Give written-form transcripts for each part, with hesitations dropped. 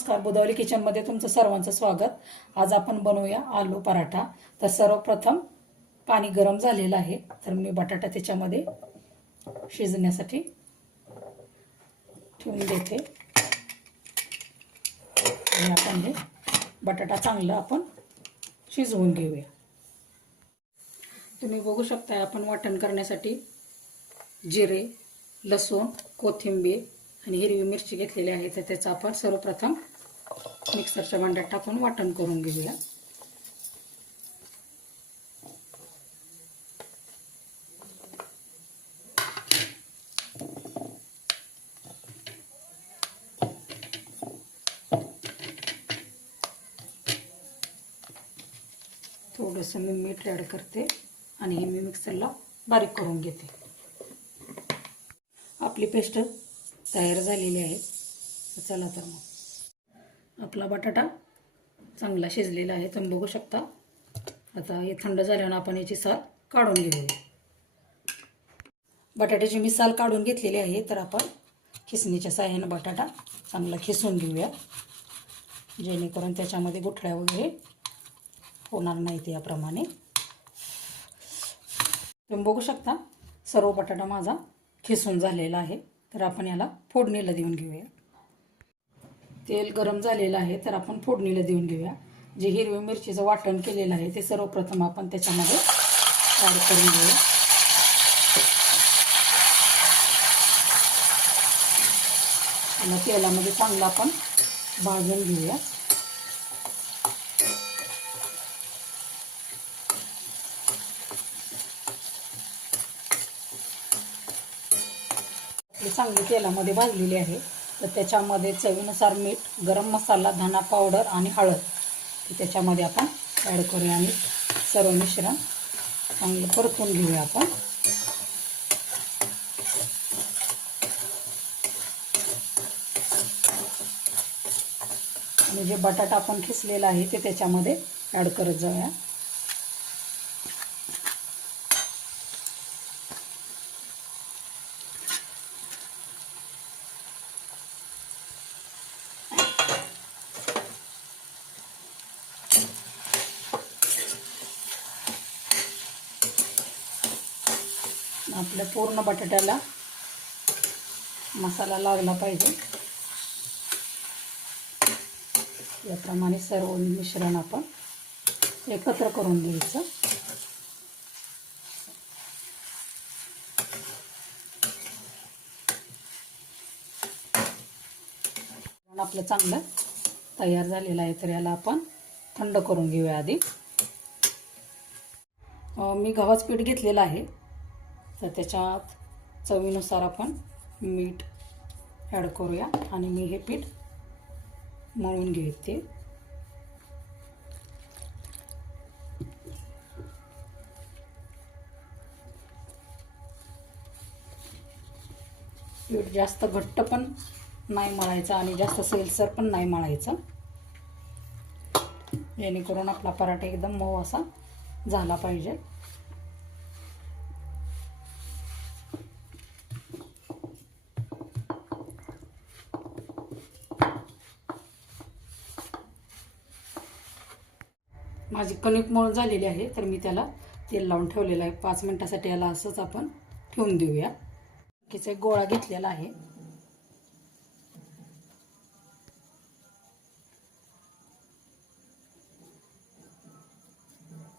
नमस्कार, बुधावली किचनमध्ये तुमचं सर्वांचं स्वागत। आज आपण बनवूया आलू पराठा। तर सर्वप्रथम पाणी गरम झालेलं आहे, तर मी बटाटा त्याच्यामध्ये शिजण्यासाठी ठेवून देते। आणि आपण हे बटाटा चांगला आपण शिजवून घेऊया। तुम्ही बघू शकता आपण वाटण करण्यासाठी जिरे, लसूण, कोथिंबीर आणि हिरवी मिरची घेतलेली आहे। तर त्याचं आपण सर्वप्रथम मिक्सरच्या भांड्यात टाकून वाटण करून घेऊया। थोडंसं मी मीठ ॲड करते आणि हे मी मिक्सरला बारीक करून घेते। आपली पेस्ट तयार झालेली आहे। चला तर मग आपला बटाटा चांगला शिजलेला आहे, तुम्ही बघू शकता। आता हे थंड झाल्यानं आपण याची साल काढून घेऊया। बटाट्याची मी साल काढून घेतलेली आहे, तर आपण खिसणीच्या साहाय्याने बटाटा चांगला खिसून घेऊया, जेणेकरून त्याच्यामध्ये गुठळ्या वगैरे होणार नाहीत। याप्रमाणे तुम्ही बघू शकता सर्व बटाटा माझा खिसून झालेला आहे। तर आपण याला फोडणीला देऊन घेऊया। तेल गरम झालेलं आहे, तर आपण फोडणीला देऊन घेऊया। जे हिरवी मिरचीचं वाटण केलेलं आहे ते सर्वप्रथम आपण त्याच्यामध्ये ॲड करून घेऊया। आणि तेलामध्ये चांगलं आपण भाजून घेऊया। चांगली तेलामध्ये भाजलेली आहे, तर त्याच्यामध्ये चवीनुसार मीठ, गरम मसाला, धना पावडर आणि हळद त्याच्यामध्ये आपण ॲड करूया आणि सर्व मिश्रण चांगलं परतून घेऊया आपण। आणि जे बटाटा आपण खिसलेला आहे ते त्याच्यामध्ये ॲड करत जाऊया। आपल्या पूर्ण बटाट्याला मसाला लागला पाहिजे, याप्रमाणे सर्व मिश्रण आपण एकत्र करून घ्यायचं। आपलं चांगलं तयार झालेलं आहे, तर याला आपण थंड करून घेऊया। आधी मी गव्हाचं पीठ घेतलेलं आहे, तर त्याच्यात चवीनुसार आपण मीठ ॲड करूया आणि मी हे पीठ मळून घेते। पीठ जास्त घट्ट पण नाही मळायचं आणि जास्त सैलसर पण नाही मळायचं, जेणेकरून आपला पराठा एकदम मऊ असा झाला पाहिजे। माझी कणिक मऊ झालेली आहे, तर मी त्याला तेल लावून ठेवलेलं आहे। 5 मिनिटासाठी याला असंच आपण ठेवून देऊया। बाकीचा एक गोळा घेतलेला आहे,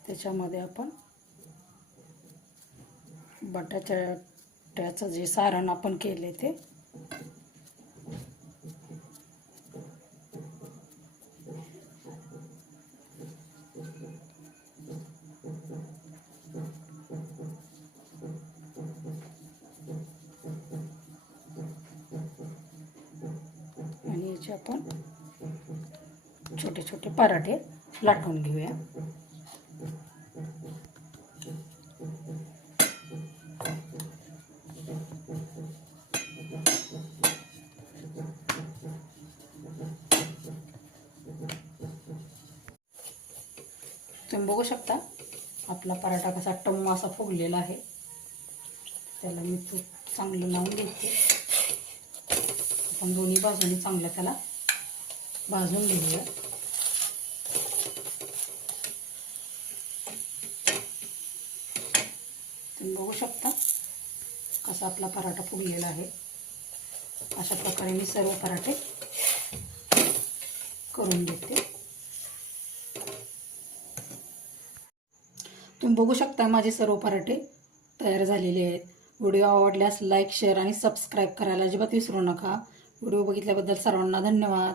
त्याच्यामध्ये आपण बटाट्याचं जे सारण आपण केले ते आणि याचे आपण छोटे छोटे पराठे लाटून घेऊया। तुम्ही बघू शकता आपला पराठा कसा टम्म असा फुगलेला आहे। त्याला मी तूप चांगलं लावून घेते। आपण दोन्ही बाजूने चांगलं त्याला भाजून घेऊया. तुम्ही बघू शकता कसा आपला पराठा फुगलेला आहे. अशा प्रकारे मी सर्व पराठे करून घेते. तुम्ही बघू शकता माझे सर्व पराठे तयार झालेले आहेत. व्हिडिओ आवडल्यास लाईक, शेअर आणि सबस्क्राईब करायला अजिबात विसरू नका. व्हिडिओ बघितल्याबद्दल सर्वांना धन्यवाद.